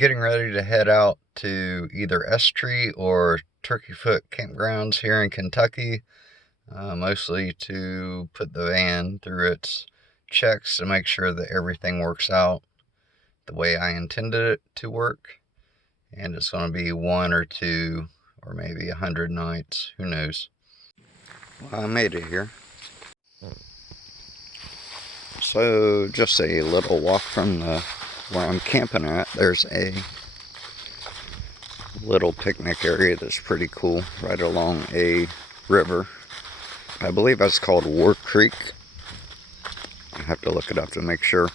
getting ready to head out to either S Tree or Turkey Foot campgrounds here in Kentucky, mostly to put the van through its checks to make sure that everything works out the way I intended it to work. And it's going to be 1 or 2 or maybe 100 nights, who knows. Well, I made it here. So just a little walk from where I'm camping at. There's a little picnic area that's pretty cool right along a river. I believe that's called War Creek. I have to look it up to make sure.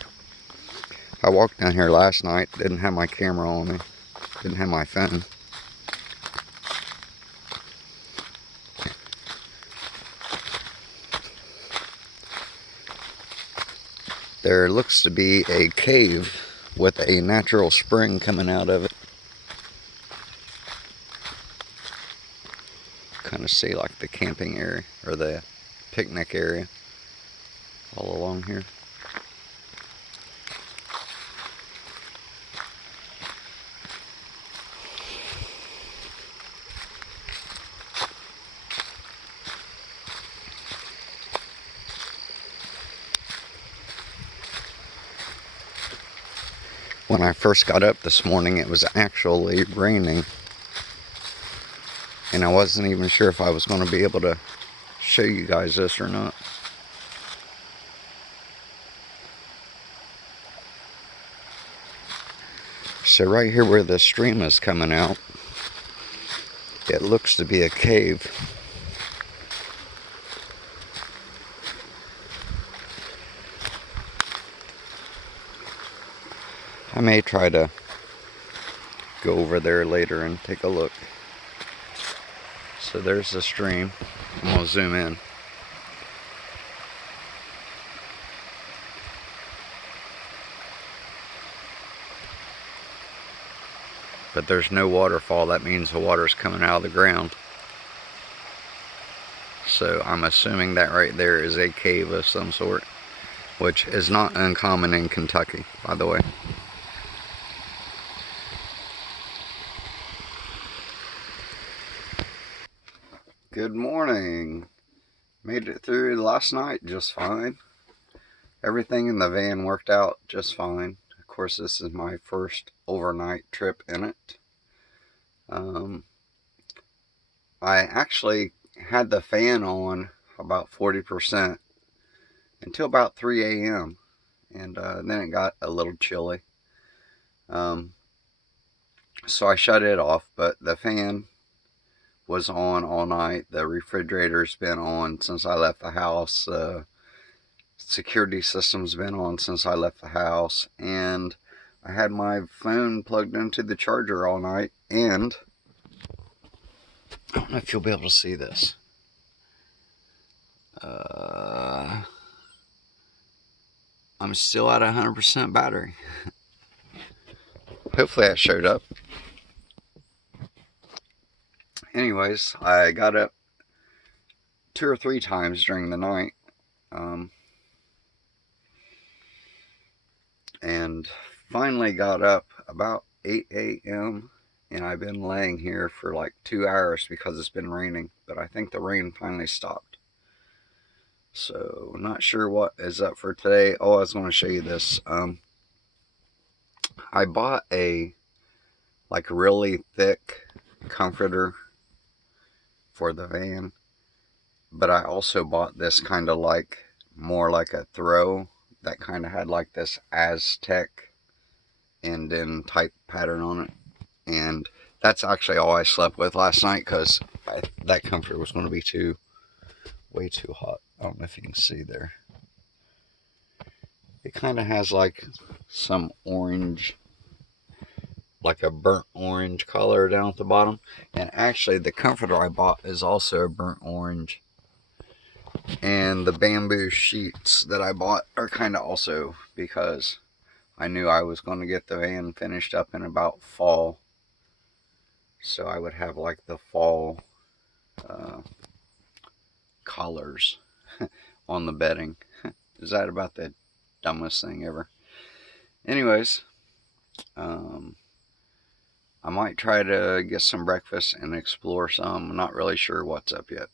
I walked down here last night, didn't have my camera on me, didn't have my phone. There looks to be a cave with a natural spring coming out of it. Kind of see like the camping area or the picnic area all along here. When I first got up this morning, it was actually raining, and I wasn't even sure if I was going to be able to show you guys this or not. So right here where the stream is coming out, it looks to be a cave. I may try to go over there later and take a look. So there's the stream. I'm going to zoom in. But there's no waterfall. That means the water's coming out of the ground. So I'm assuming that right there is a cave of some sort, which is not uncommon in Kentucky, by the way. Good morning. Made it through last night just fine. Everything in the van worked out just fine. Of course, this is my first overnight trip in it. I actually had the fan on about 40% until about 3 a.m. and then it got a little chilly. So I shut it off, but the fan was on all night. The refrigerator's been on since I left the house. Security system's been on since I left the house, and I had my phone plugged into the charger all night, and I don't know if you'll be able to see this. I'm still at 100% battery. Hopefully that showed up. Anyways, I got up 2 or 3 times during the night, and finally got up about 8 a.m. and I've been laying here for like 2 hours because it's been raining, but I think the rain finally stopped. So not sure what is up for today. Oh, I was going to show you this. I bought a like really thick comforter for the van, but I also bought this kind of like more like a throw that kind of had like this Aztec indent type pattern on it, and that's actually all I slept with last night because that comforter was going to be way too hot. I don't know if you can see there. It kind of has like some orange, like a burnt orange color down at the bottom, and actually the comforter I bought is also a burnt orange, and the bamboo sheets that I bought are kind of also, because I knew I was going to get the van finished up in about fall, so I would have like the fall colors on the bedding. Is that about the dumbest thing ever? Anyways, I might try to get some breakfast and explore some. I'm not really sure what's up yet.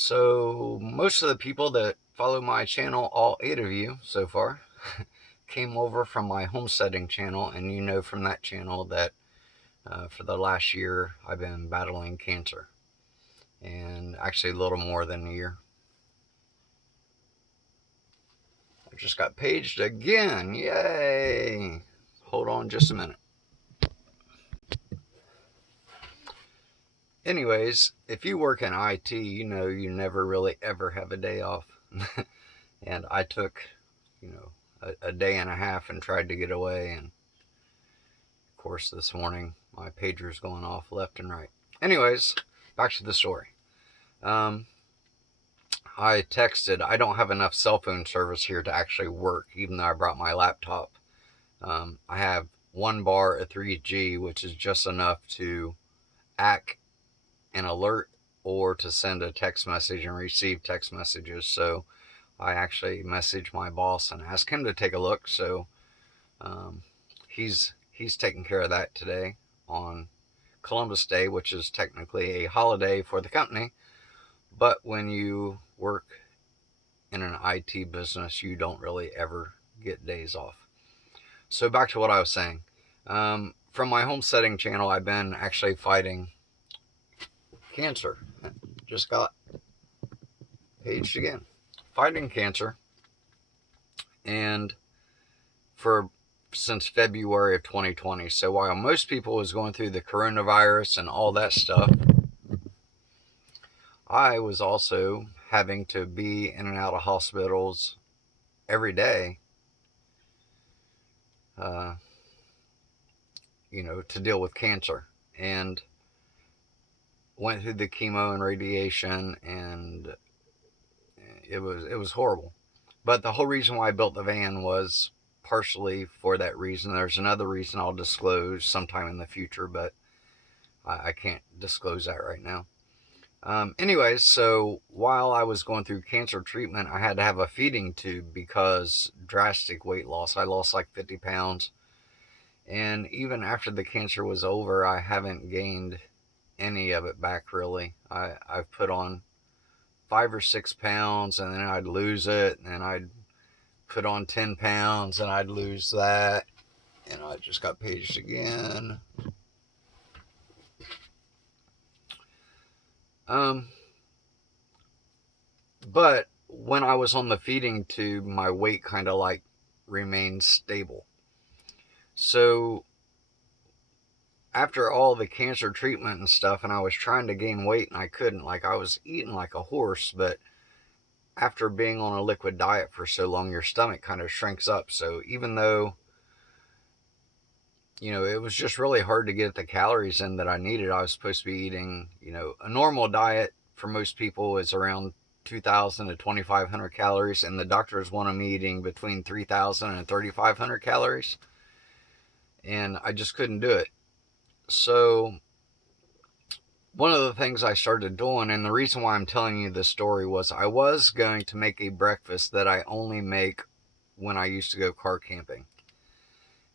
So most of the people that follow my channel, all 8 of you so far, came over from my homesteading channel, and you know from that channel that for the last year I've been battling cancer, and actually a little more than a year. I just got paged again. Yay! Hold on just a minute. Anyways, if you work in IT, you know you never really ever have a day off. And I took, you know, a day and a half and tried to get away. And of course, this morning my pager's going off left and right. Anyways, back to the story. Um, I texted, I don't have enough cell phone service here to actually work, even though I brought my laptop. I have one bar of 3G, which is just enough to act an alert or to send a text message and receive text messages. So I actually messaged my boss and asked him to take a look. So um, he's taking care of that today on Columbus Day, which is technically a holiday for the company. But when you work in an IT business, you don't really ever get days off. So back to what I was saying. From my homesteading channel, I've been actually fighting cancer. Just got paged again. Fighting cancer, and for since February of 2020. So while most people was going through the coronavirus and all that stuff, I was also having to be in and out of hospitals every day, uh, to deal with cancer. And went through the chemo and radiation, and it was horrible. But the whole reason why I built the van was partially for that reason. There's another reason I'll disclose sometime in the future, but I can't disclose that right now. Anyways, so while I was going through cancer treatment, I had to have a feeding tube because drastic weight loss. I lost like 50 pounds. And even after the cancer was over, I haven't gained any of it back really. I've put on 5 or 6 pounds, and then I'd lose it, and then I'd put on 10 pounds and I'd lose that. And I just got paged again. Um, but when I was on the feeding tube, my weight kind of like remained stable. So after all the cancer treatment and stuff, and I was trying to gain weight and I couldn't, like I was eating like a horse, but after being on a liquid diet for so long, your stomach kind of shrinks up. So even though, it was just really hard to get the calories in that I needed, I was supposed to be eating, a normal diet for most people is around 2,000 to 2,500 calories, and the doctors wanted me eating between 3,000 and 3,500 calories, and I just couldn't do it. So one of the things I started doing, and the reason why I'm telling you this story, was I was going to make a breakfast that I only make when I used to go car camping.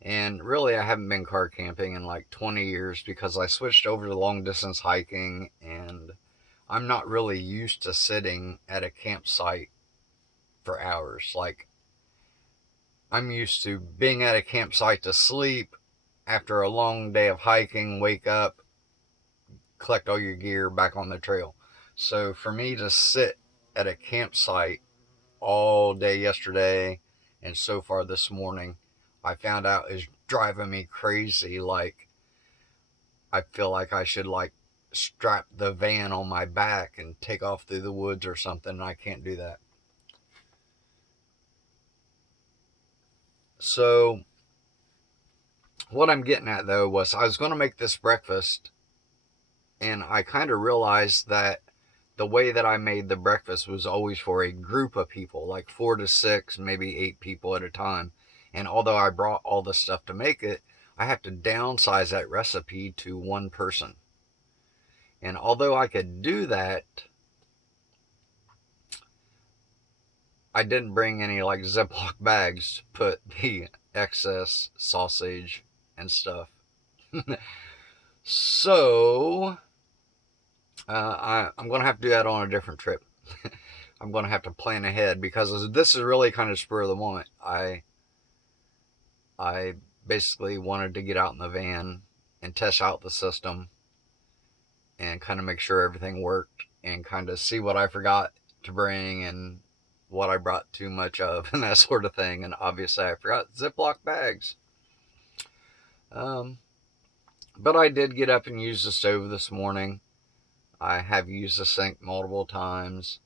And really, I haven't been car camping in like 20 years because I switched over to long distance hiking, and I'm not really used to sitting at a campsite for hours. Like, I'm used to being at a campsite to sleep after a long day of hiking, wake up, collect all your gear, back on the trail. So for me to sit at a campsite all day yesterday and so far this morning, I found out is driving me crazy. Like, I feel like I should like strap the van on my back and take off through the woods or something, and I can't do that. So what I'm getting at though was I was going to make this breakfast, and I kind of realized that the way that I made the breakfast was always for a group of people, like 4 to 6, maybe 8 people at a time. And although I brought all the stuff to make it, I have to downsize that recipe to one person. And although I could do that, I didn't bring any like Ziploc bags to put the excess sausage and stuff. So I'm going to have to do that on a different trip. I'm going to have to plan ahead because this is really kind of spur of the moment. I basically wanted to get out in the van and test out the system and kind of make sure everything worked and kind of see what I forgot to bring and what I brought too much of and that sort of thing. And obviously I forgot Ziploc bags. But I did get up and use the stove this morning. I have used the sink multiple times.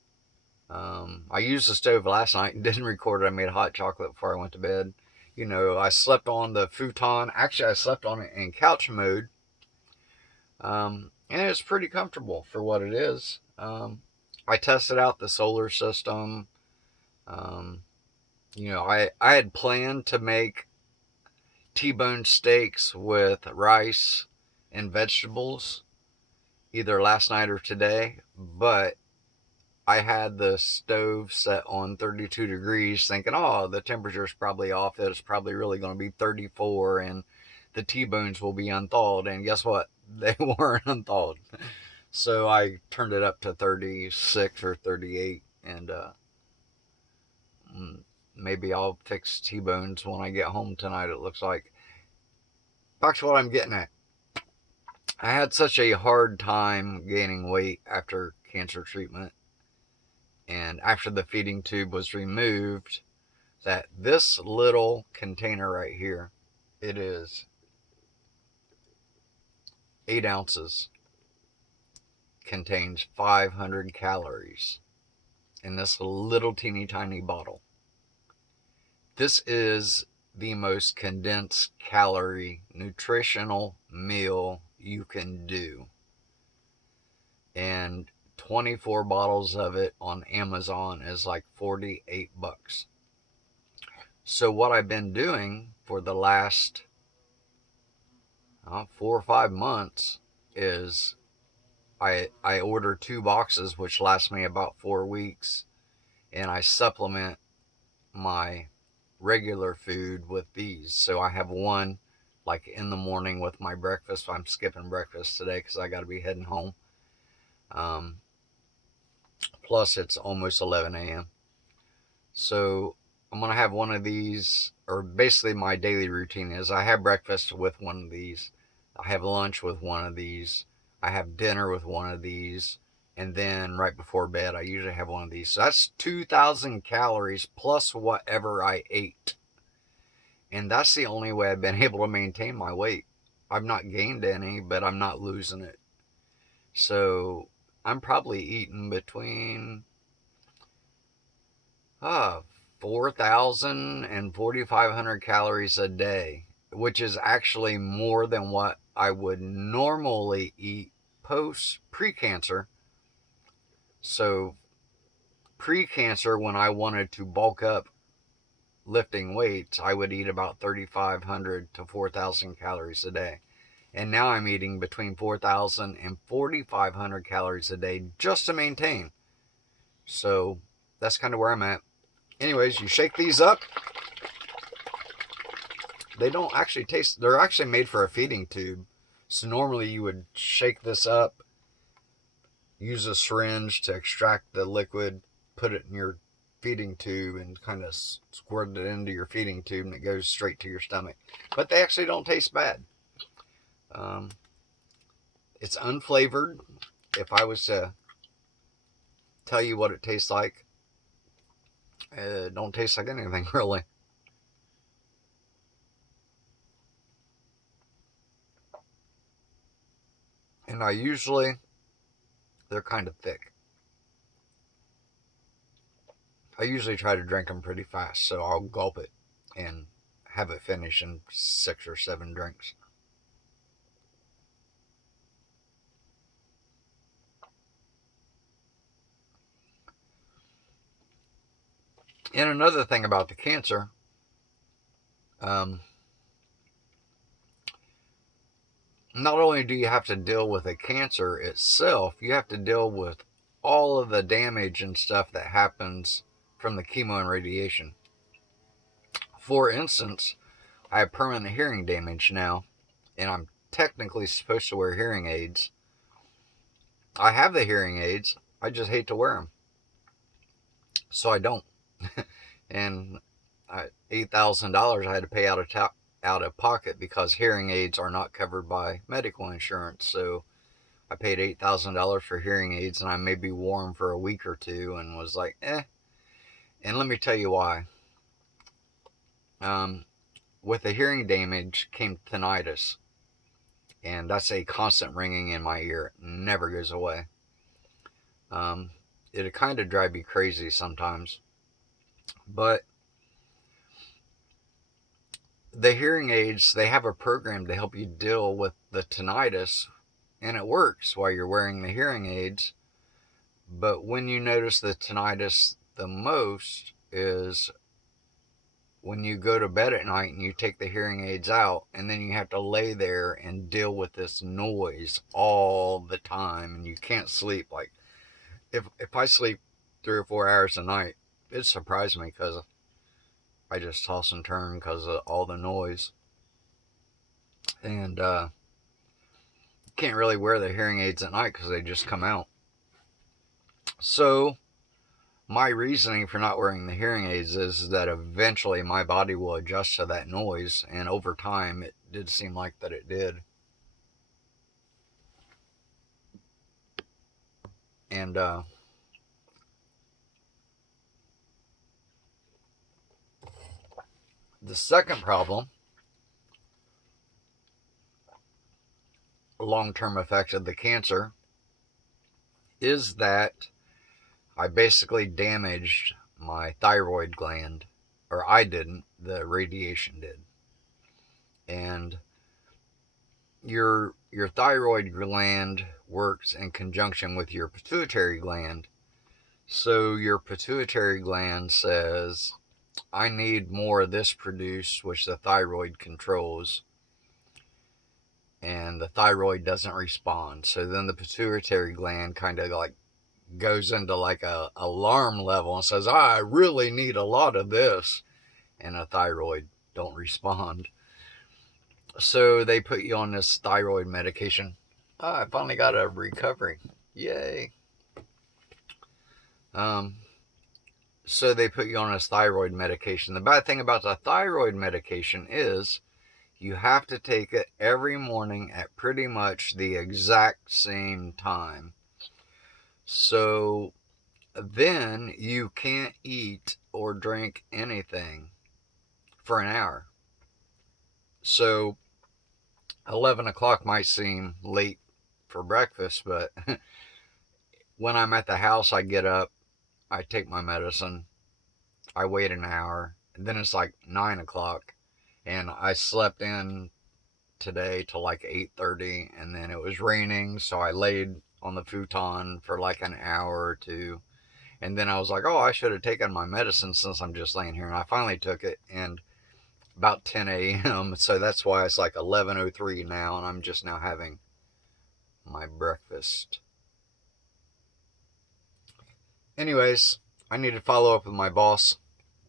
I used the stove last night and didn't record it. I made hot chocolate before I went to bed. I slept on the futon. Actually, I slept on it in couch mode. And it's pretty comfortable for what it is. I tested out the solar system. I had planned to make T-bone steaks with rice and vegetables either last night or today, but I had the stove set on 32 degrees thinking, oh, the temperature's probably off. It's probably really going to be 34 and the T-bones will be unthawed. And guess what? They weren't unthawed. So I turned it up to 36 or 38, and maybe I'll fix T-bones when I get home tonight, it looks like. Back to what I'm getting at. I had such a hard time gaining weight after cancer treatment and after the feeding tube was removed that this little container right here, it is 8 ounces, contains 500 calories in this little teeny tiny bottle. This is the most condensed calorie nutritional meal you can do. And 24 bottles of it on Amazon is like $48. So what I've been doing for the last 4 or 5 months is I order 2 boxes, which last me about 4 weeks, and I supplement my regular food with these. So I have one like in the morning with my breakfast. I'm skipping breakfast today because I got to be heading home. Plus it's almost 11 a.m. So I'm going to have one of these, or basically my daily routine is I have breakfast with one of these. I have lunch with one of these. I have dinner with one of these. And then right before bed, I usually have one of these. So that's 2,000 calories plus whatever I ate. And that's the only way I've been able to maintain my weight. I've not gained any, but I'm not losing it. So I'm probably eating between Ah, 4,000 and 4,500 calories a day, which is actually more than what I would normally eat pre-cancer. So pre-cancer, when I wanted to bulk up lifting weights, I would eat about 3,500 to 4,000 calories a day. And now I'm eating between 4,000 and 4,500 calories a day just to maintain. So that's kind of where I'm at. Anyways, you shake these up. They don't actually taste, they're actually made for a feeding tube. So normally you would shake this up, use a syringe to extract the liquid, put it in your feeding tube, and kind of squirt it into your feeding tube, and it goes straight to your stomach. But they actually don't taste bad. Um, it's unflavored. If I was to tell you what it tastes like, it don't taste like anything really. And they're kind of thick. I usually try to drink them pretty fast, so I'll gulp it and have it finish in 6 or 7 drinks. And another thing about the cancer, um, not only do you have to deal with the cancer itself, you have to deal with all of the damage and stuff that happens from the chemo and radiation. For instance, I have permanent hearing damage now, and I'm technically supposed to wear hearing aids. I have the hearing aids, I just hate to wear them, so I don't. And $8,000 I had to pay out of pocket because hearing aids are not covered by medical insurance. So I paid $8,000 for hearing aids, and I maybe wore them for a week or two and was like, eh. And let me tell you why. Um, with the hearing damage came tinnitus, and that's a constant ringing in my ear. It never goes away. Um, it'll kind of drive you crazy sometimes. But the hearing aids, they have a program to help you deal with the tinnitus, and it works while you're wearing the hearing aids. But when you notice the tinnitus the most is when you go to bed at night and you take the hearing aids out, and then you have to lay there and deal with this noise all the time, and you can't sleep. Like if I sleep 3 or 4 hours a night, it surprised me because I just toss and turn because of all the noise. And can't really wear the hearing aids at night because they just come out. So my reasoning for not wearing the hearing aids is that eventually my body will adjust to that noise, and over time it did seem like that it did. And the second problem, long-term effect of the cancer, is that I basically damaged my thyroid gland. Or I didn't, the radiation did. And your thyroid gland works in conjunction with your pituitary gland. So your pituitary gland says, I need more of this produced, which the thyroid controls, and the thyroid doesn't respond. So then the pituitary gland kind of like goes into like a alarm level and says, I really need a lot of this, and the thyroid don't respond. So they put you on this thyroid medication. I finally got a recovery. Yay. Um, so they put you on a thyroid medication. The bad thing about the thyroid medication is you have to take it every morning at pretty much the exact same time. So then you can't eat or drink anything for an hour. So 11 o'clock might seem late for breakfast, but when I'm at the house, I get up, I take my medicine, I wait an hour, and then it's like 9 o'clock, and I slept in today till like 8:30, and then it was raining, so I laid on the futon for like an hour or two, and then I was like, oh, I should have taken my medicine since I'm just laying here, and I finally took it, and about 10 a.m., so that's why it's like 11:03 now, and I'm just now having my breakfast. Anyways, I need to follow up with my boss,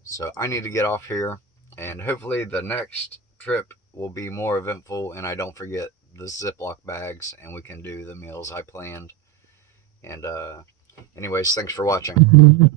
so I need to get off here, and hopefully the next trip will be more eventful and I don't forget the Ziploc bags and we can do the meals I planned. And anyways, thanks for watching.